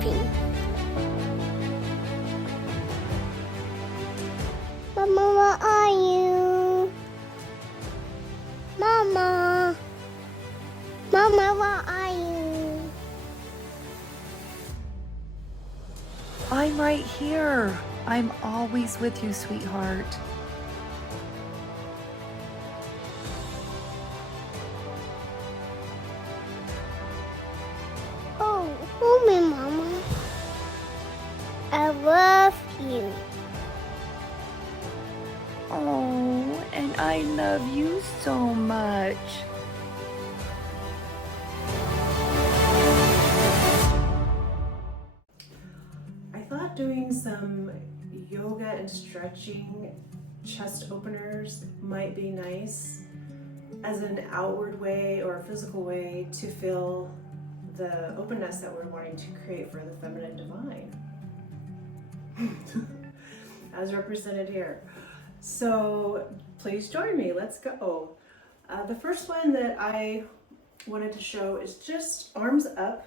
sleeping. Mama, where are you? Mama. Mama, where are you? I'm right here. I'm always with you, sweetheart. Oh, hold me, Mama. I love you. Oh, and I love you so much. I thought doing some yoga and stretching chest openers might be nice as an outward way or a physical way to feel the openness that we're wanting to create for the feminine divine, as represented here. So please join me, let's go. The first one that I wanted to show is just arms up,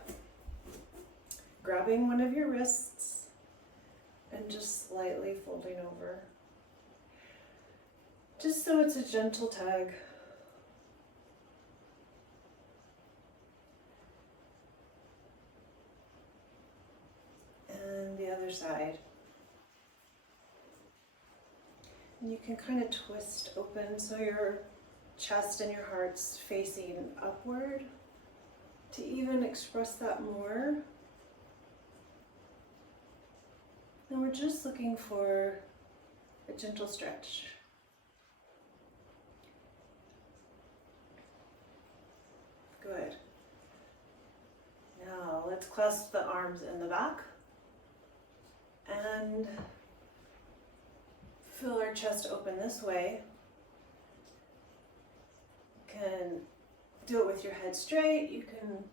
grabbing one of your wrists and just slightly folding over. Just so it's a gentle tug. And the other side. And you can kind of twist open so your chest and your heart's facing upward to even express that more. And we're just looking for a gentle stretch. Good. Now let's clasp the arms in the back and feel our chest open this way. You can do it with your head straight. You can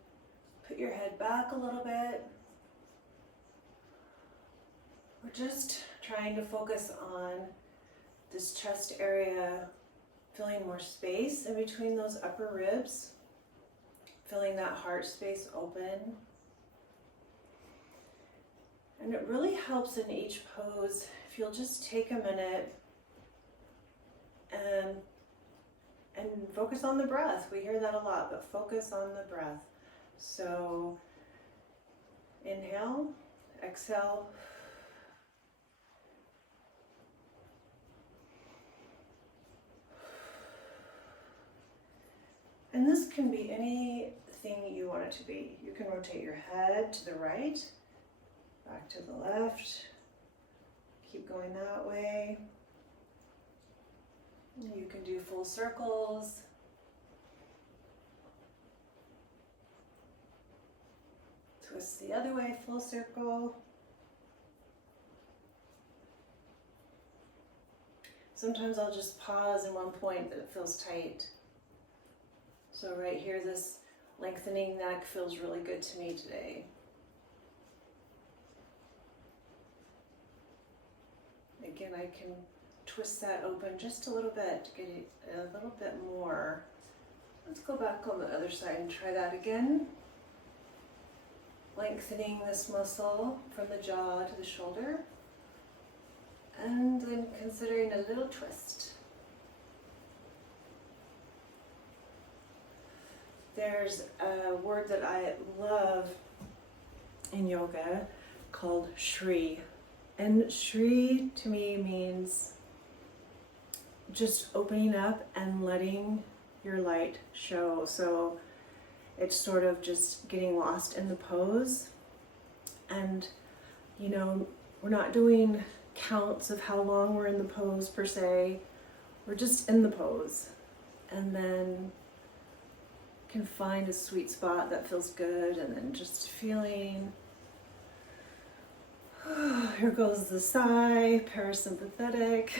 put your head back a little bit. We're just trying to focus on this chest area, feeling more space in between those upper ribs, feeling that heart space open. And it really helps in each pose if you'll just take a minute and focus on the breath. We hear that a lot, but focus on the breath. So inhale, exhale. And this can be anything you want it to be. You can rotate your head to the right, back to the left, keep going that way. You can do full circles. Twist the other way, full circle. Sometimes I'll just pause in one point that it feels tight. So right here, this lengthening neck feels really good to me today. Again, I can twist that open just a little bit to get it a little bit more. Let's go back on the other side and try that again. Lengthening this muscle from the jaw to the shoulder. And then considering a little twist. There's a word that I love in yoga called Shri. And Shri to me means just opening up and letting your light show. So it's sort of just getting lost in the pose. And, you know, we're not doing counts of how long we're in the pose per se. We're just in the pose. And then can find a sweet spot that feels good, and then just feeling, here goes the sigh, parasympathetic.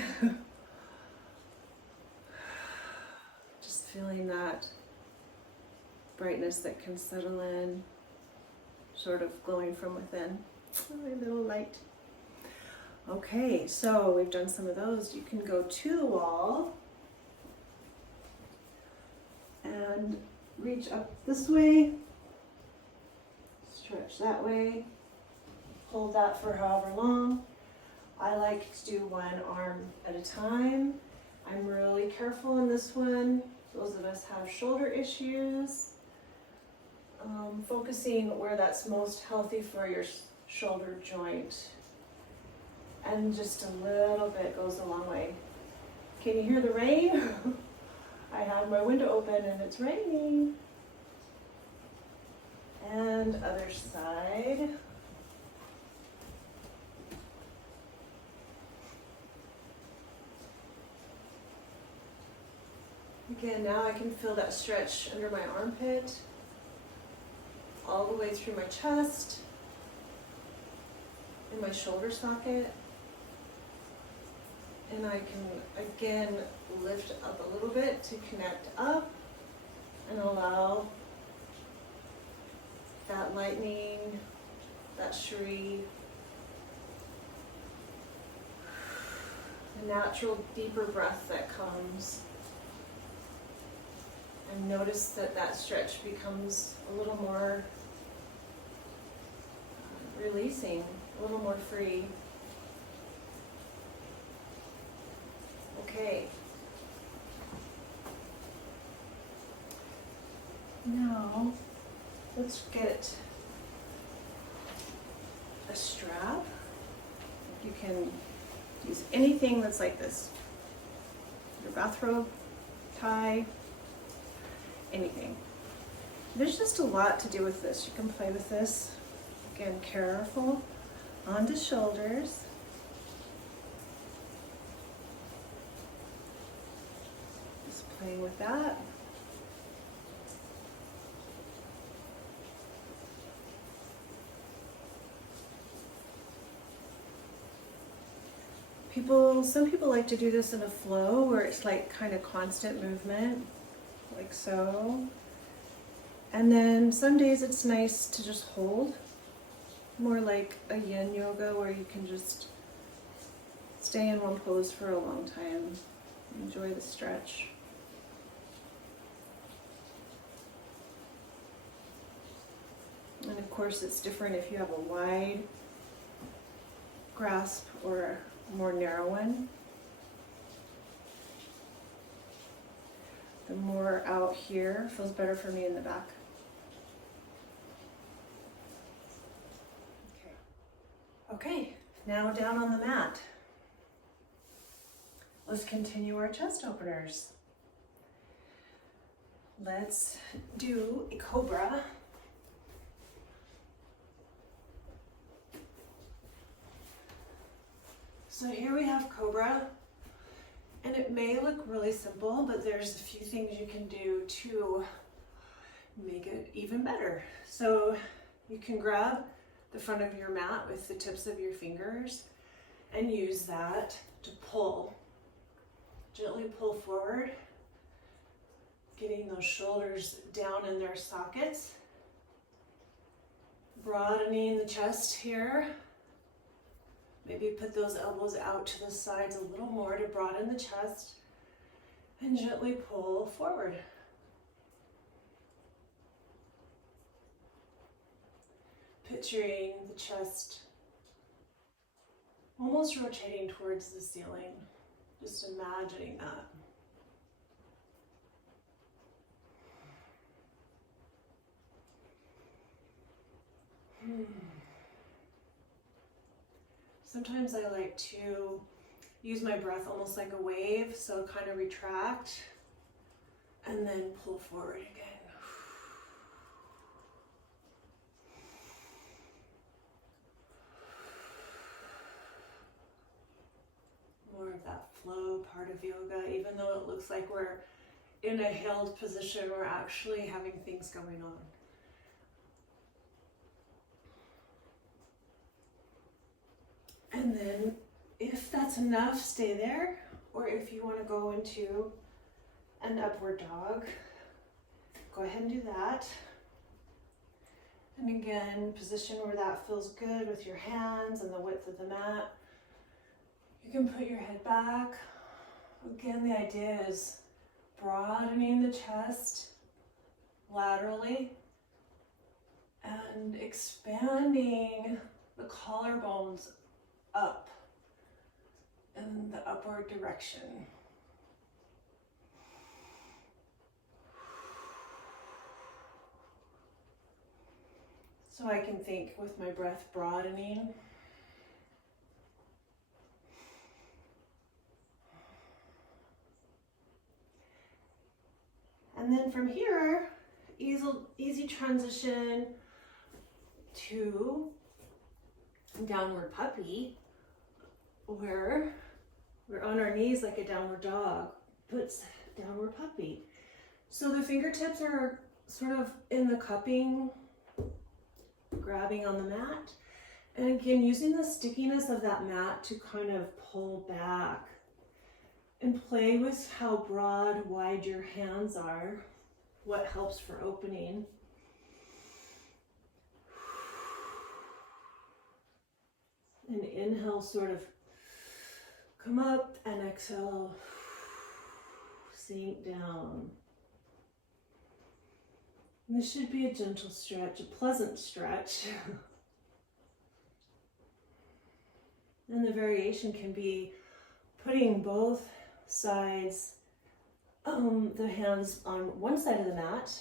Just feeling that brightness that can settle in, sort of glowing from within. A little light. Okay, so we've done some of those. You can go to the wall and reach up this way, stretch that way, hold that for however long. I like to do one arm at a time. I'm really careful in this one. Those of us have shoulder issues. Focusing where that's most healthy for your shoulder joint. And just a little bit goes a long way. Can you hear the rain? I have my window open and it's raining. And other side. Again, now I can feel that stretch under my armpit, all the way through my chest, in my shoulder socket. And I can, again, lift up a little bit to connect up and allow that lightning, that Shri, the natural deeper breath that comes. And notice that that stretch becomes a little more releasing, a little more free. Okay. Now, let's get a strap. You can use anything that's like this. Your bathrobe, tie, anything. There's just a lot to do with this. You can play with this. Again, careful on the shoulders. Just playing with that. Some people like to do this in a flow where it's like kind of constant movement, like so. And then some days it's nice to just hold, more like a yin yoga where you can just stay in one pose for a long time. Enjoy the stretch. And of course it's different if you have a wide grasp or a more narrow one. The more out here feels better for me in the back. Okay, now down on the mat. Let's continue our chest openers. Let's do a cobra. So here we have cobra, and it may look really simple, but there's a few things you can do to make it even better. So you can grab the front of your mat with the tips of your fingers and use that to pull. Gently pull forward, getting those shoulders down in their sockets, broadening the chest here. Maybe put those elbows out to the sides a little more to broaden the chest, and gently pull forward. Picturing the chest almost rotating towards the ceiling. Just imagining that. Sometimes I like to use my breath almost like a wave, so kind of retract and then pull forward again. More of that flow part of yoga, even though it looks like we're in a held position, we're actually having things going on. And then if that's enough, stay there. Or if you want to go into an upward dog, go ahead and do that. And again, position where that feels good with your hands and the width of the mat. You can put your head back. Again, the idea is broadening the chest laterally and expanding the collarbones up in the upward direction. So I can think with my breath broadening. And then from here, easy transition to downward puppy, where we're on our knees like a downward dog, puts downward puppy. So the fingertips are sort of in the cupping, grabbing on the mat. And again, using the stickiness of that mat to kind of pull back and play with how broad, wide your hands are, what helps for opening. And inhale, sort of come up, and exhale, sink down. And this should be a gentle stretch, a pleasant stretch. And the variation can be putting both sides, the hands on one side of the mat,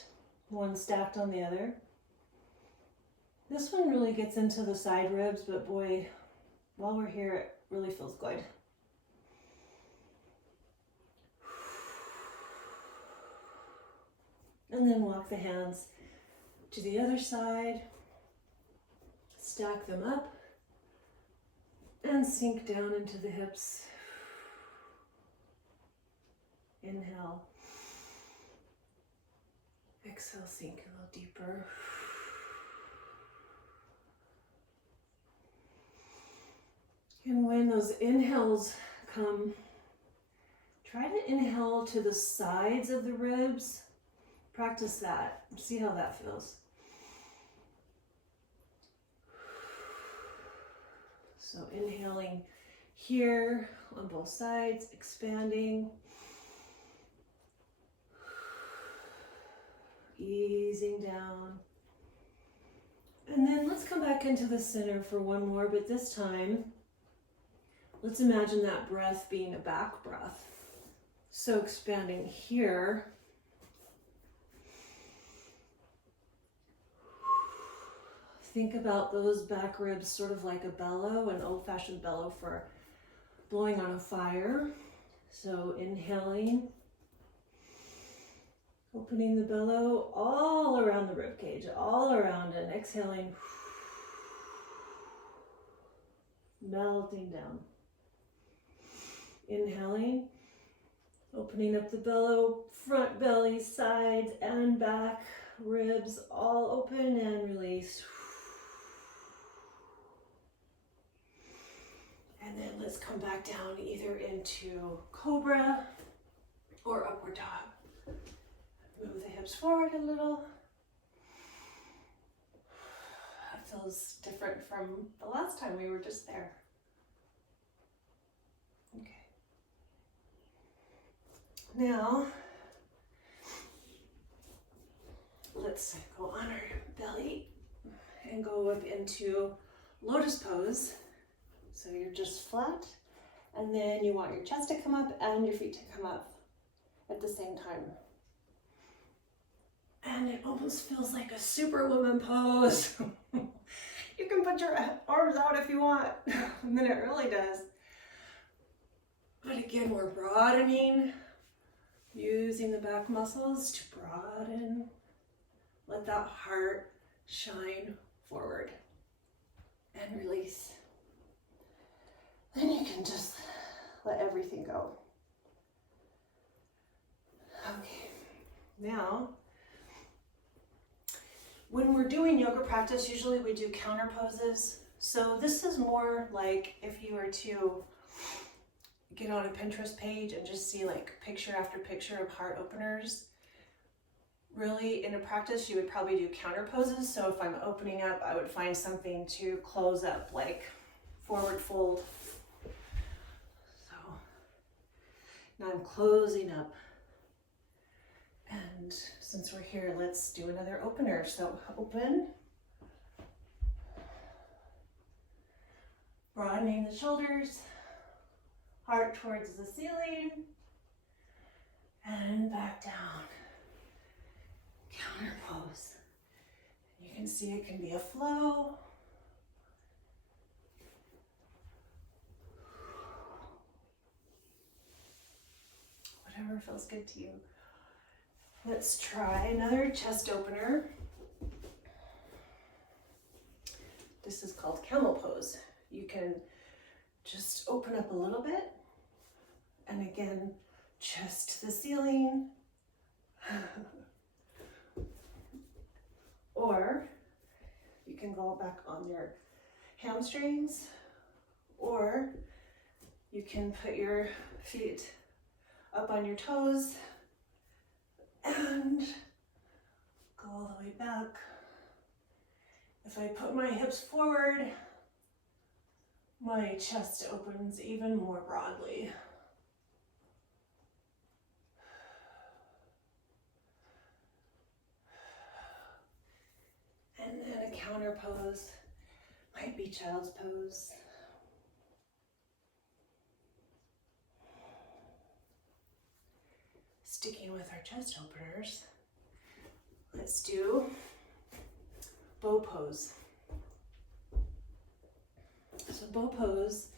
one stacked on the other. This one really gets into the side ribs, but boy, while we're here, it really feels good. And then walk the hands to the other side, stack them up, and sink down into the hips. Inhale. Exhale, sink a little deeper. And when those inhales come, try to inhale to the sides of the ribs. Practice that. See how that feels. So inhaling here on both sides, expanding. Easing down. And then let's come back into the center for one more, but this time, let's imagine that breath being a back breath. So expanding here. Think about those back ribs sort of like a bellow, an old-fashioned bellow for blowing on a fire. So inhaling, opening the bellow all around the rib cage, all around, and exhaling, melting down. Inhaling, opening up the bellow, front belly, sides and back, ribs all open and release. And then let's come back down either into cobra or upward dog. Move the hips forward a little. That feels different from the last time we were just there. Okay. Now, let's go on our belly and go up into lotus pose. So you're just flat, and then you want your chest to come up and your feet to come up at the same time. And it almost feels like a superwoman pose. You can put your arms out if you want, and then it really does. But again, we're broadening, using the back muscles to broaden. Let that heart shine forward and release. Then you can just let everything go. Okay, now, when we're doing yoga practice, usually we do counter poses. So this is more like if you were to get on a Pinterest page and just see like picture after picture of heart openers. Really, in a practice, you would probably do counter poses. So if I'm opening up, I would find something to close up, like forward fold. So now I'm closing up. And since we're here, let's do another opener. So open. Broadening the shoulders, heart towards the ceiling, and back down. Counter pose. You can see it can be a flow. Whatever feels good to you. Let's try another chest opener. This is called camel pose. You can just open up a little bit, and again, chest to the ceiling. Or you can go back on your hamstrings, or you can put your feet up on your toes and go all the way back. If I put my hips forward, my chest opens even more broadly. And then a counter pose might be child's pose. Sticking with our chest openers, let's do bow pose. So bow pose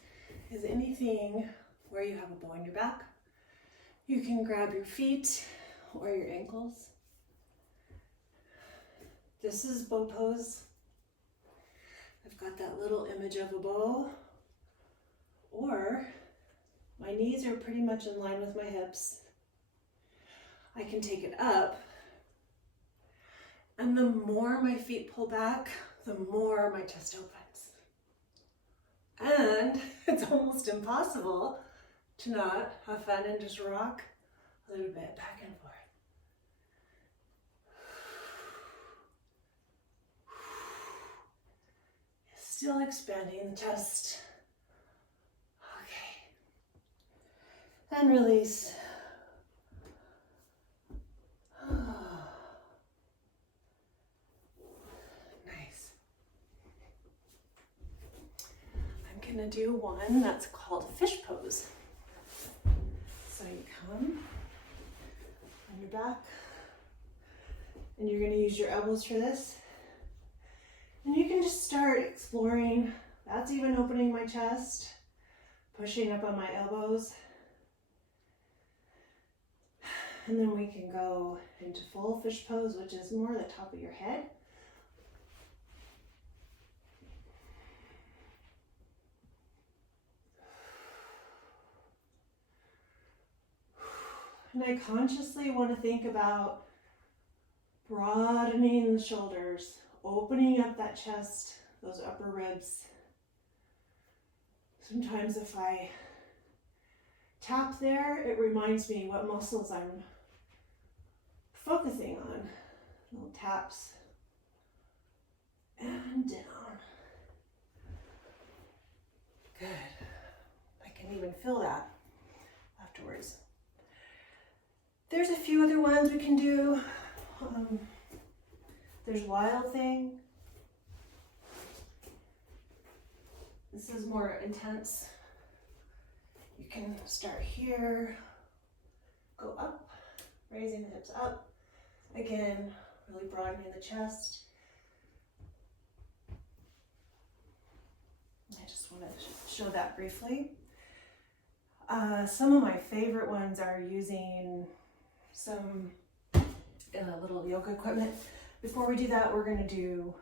is anything where you have a bow on your back. You can grab your feet or your ankles. This is bow pose. I've got that little image of a bow, or my knees are pretty much in line with my hips. I can take it up, and the more my feet pull back, the more my chest opens. And it's almost impossible to not have fun and just rock a little bit back and forth. Still expanding the chest. Okay. And release. Nice. I'm gonna do one that's called fish pose. So you come on your back, and you're gonna use your elbows for this. And you can just start exploring. That's even opening my chest, pushing up on my elbows. And then we can go into full fish pose, which is more the top of your head. And I consciously want to think about broadening the shoulders, opening up that chest, those upper ribs. Sometimes if I tap there, it reminds me what muscles I'm focusing on. Little taps and down. Good. I can even feel that afterwards. There's a few other ones we can do. There's wild thing. This is more intense. You can start here, go up, raising the hips up. Again, really broadening the chest. I just want to show that briefly. Some of my favorite ones are using some little yoga equipment. Before we do that, we're going to do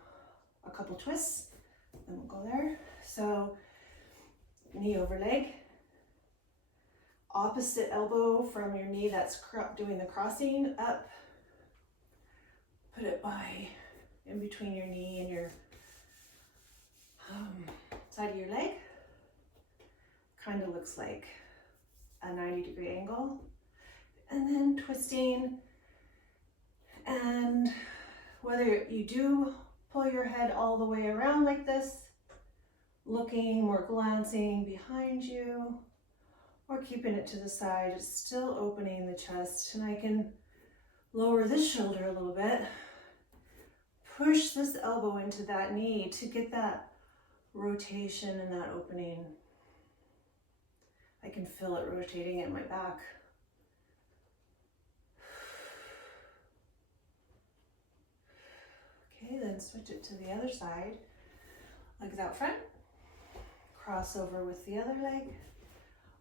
a couple twists, and we'll go there. So, knee over leg, opposite elbow from your knee that's doing the crossing up. Put it in between your knee and your side of your leg. Kind of looks like a 90-degree angle. And then twisting, and whether you do pull your head all the way around like this, looking or glancing behind you, or keeping it to the side, it's still opening the chest. And I can lower this shoulder a little bit, push this elbow into that knee to get that rotation and that opening. I can feel it rotating in my back. Okay, then switch it to the other side. Legs out front. Cross over with the other leg.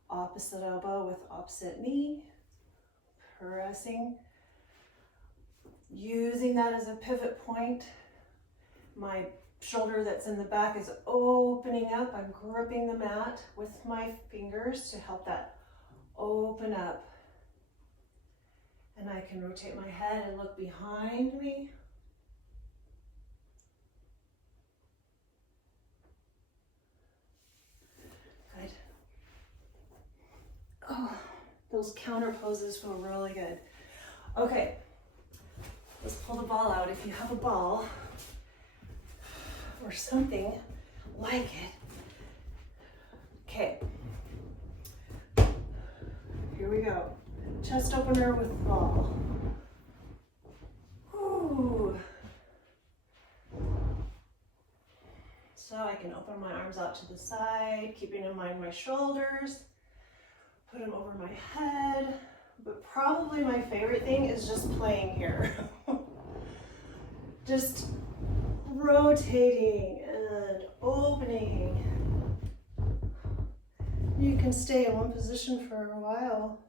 Opposite elbow with opposite knee. Pressing. Using that as a pivot point. My shoulder that's in the back is opening up. I'm gripping the mat with my fingers to help that open up. And I can rotate my head and look behind me. Good. Oh, those counter poses feel really good. Okay, let's pull the ball out. If you have a ball or something like it. Okay, here we go. Chest opener with ball. Ooh. So I can open my arms out to the side, keeping in mind my shoulders, put them over my head, but probably my favorite thing is just playing here. Just rotating and opening. You can stay in one position for a while,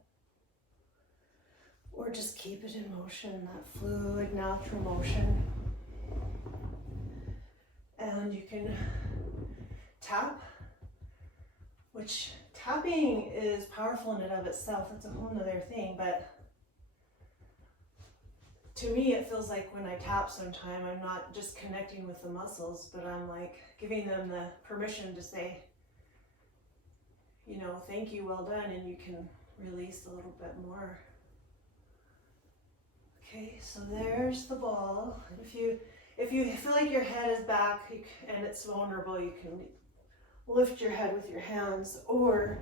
or just keep it in motion, that fluid, natural motion. And you can tap, which tapping is powerful in and of itself. It's a whole nother thing, but to me it feels like when I tap sometime, I'm not just connecting with the muscles, but I'm like giving them the permission to say, you know, thank you, well done, and you can release a little bit more. Okay, so there's the ball. If you feel like your head is back and it's vulnerable, you can lift your head with your hands or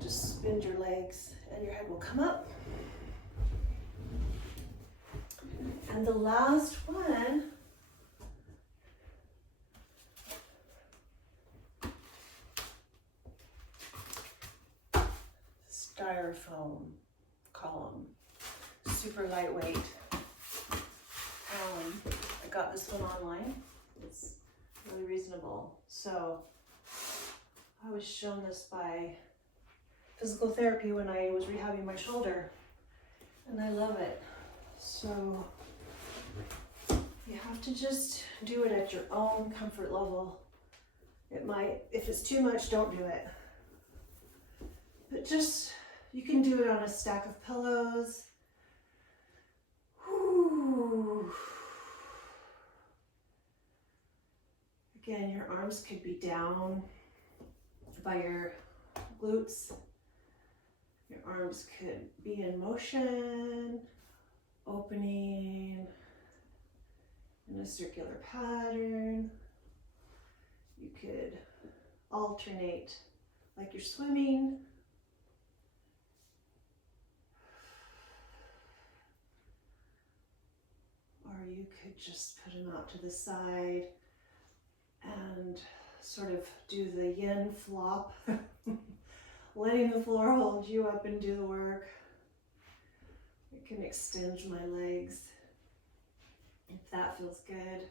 just spin your legs and your head will come up. And the last one, styrofoam column, super lightweight. I got this one online. It's really reasonable. So I was shown this by physical therapy when I was rehabbing my shoulder, and I love it. So you have to just do it at your own comfort level. It might, if it's too much, don't do it. But just, you can do it on a stack of pillows. Whew. Again, your arms could be down by your glutes. Your arms could be in motion, opening in a circular pattern. You could alternate like you're swimming. Or you could just put them out to the side and sort of do the yin flop, letting the floor hold you up and do the work. I can extend my legs if that feels good.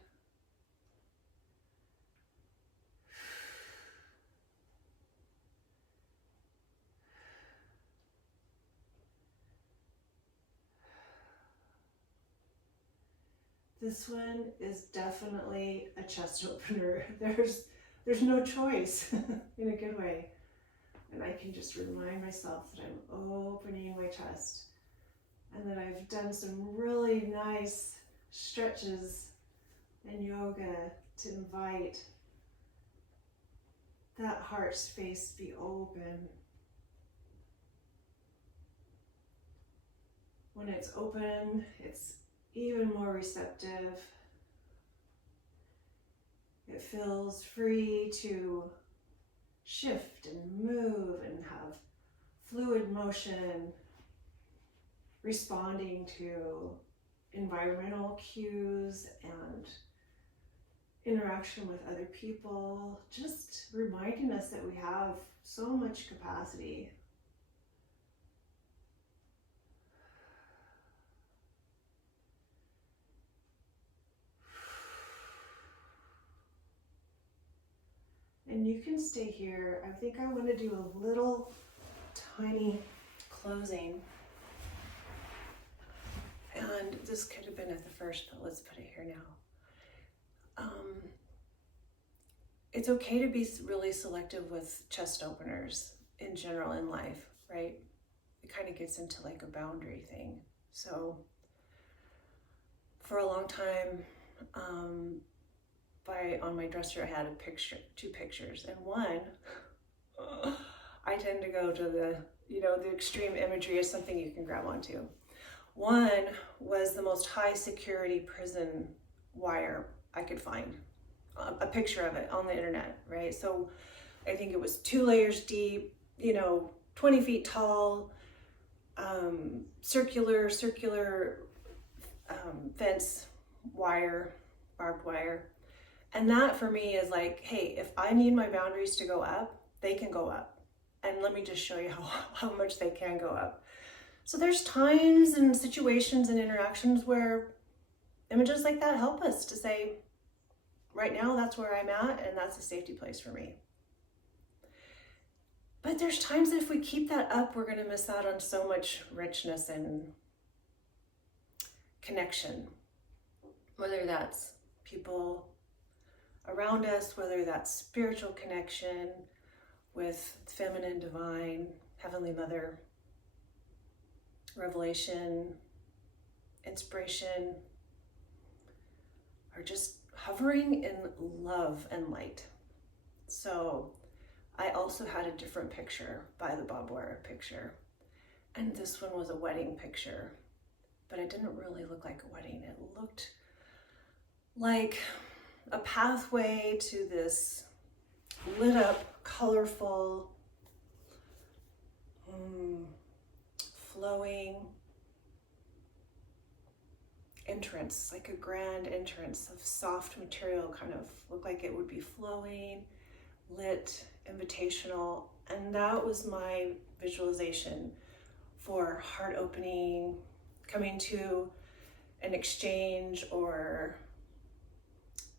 This one is definitely a chest opener. There's no choice in a good way. And I can just remind myself that I'm opening my chest and that I've done some really nice stretches in yoga to invite that heart space to be open. When it's open, it's even more receptive. It feels free to shift and move and have fluid motion, responding to environmental cues and interaction with other people, just reminding us that we have so much capacity. And you can stay here. I think I want to do a little tiny closing. And this could have been at the first, but let's put it here now. It's okay to be really selective with chest openers in general in life, right? It kind of gets into like a boundary thing. So for a long time, on my dresser, I had two pictures, and one, I tend to go to the extreme imagery is something you can grab onto. One was the most high security prison wire I could find, a picture of it on the internet, right? So I think it was 2 layers deep, 20 feet tall, circular fence wire, barbed wire. And that for me is like, hey, if I need my boundaries to go up, they can go up. And let me just show you how much they can go up. So there's times and situations and interactions where images like that help us to say, right now, that's where I'm at, and that's a safety place for me. But there's times that if we keep that up, we're going to miss out on so much richness and connection, whether that's people around us, whether that's spiritual connection with feminine, divine, Heavenly Mother, revelation, inspiration, or just hovering in love and light. So I also had a different picture by the barbed wire picture. And this one was a wedding picture, but it didn't really look like a wedding. It looked like a pathway to this lit up, colorful, flowing entrance, like a grand entrance of soft material, kind of looked like it would be flowing, lit, invitational. And that was my visualization for heart opening, coming to an exchange, or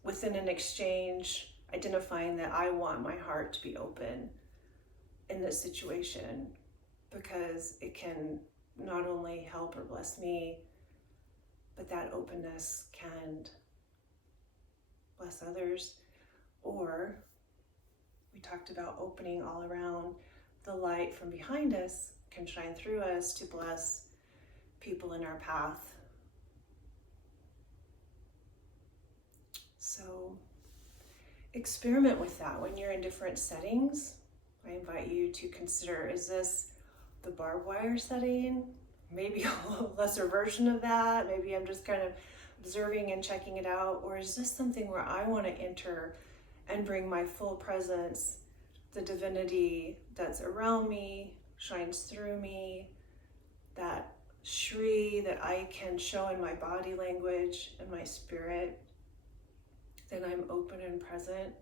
within an exchange, identifying that I want my heart to be open in this situation, because it can not only help or bless me, but that openness can bless others. Or we talked about opening all around. The light from behind us can shine through us to bless people in our path. So experiment with that when you're in different settings. I invite you to consider, is this the barbed wire setting? Maybe a lesser version of that. Maybe I'm just kind of observing and checking it out. Or is this something where I want to enter and bring my full presence, the divinity that's around me, shines through me, that Shri that I can show in my body language and my spirit? Then I'm open and present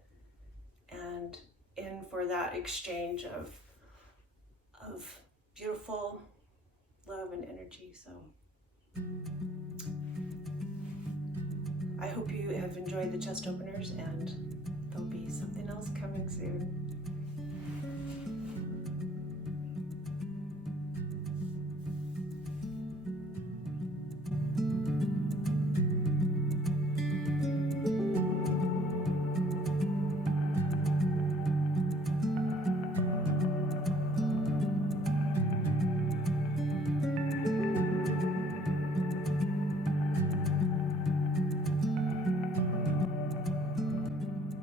and in for that exchange of beautiful love and energy. So I hope you have enjoyed the chest openers, and there'll be something else coming soon.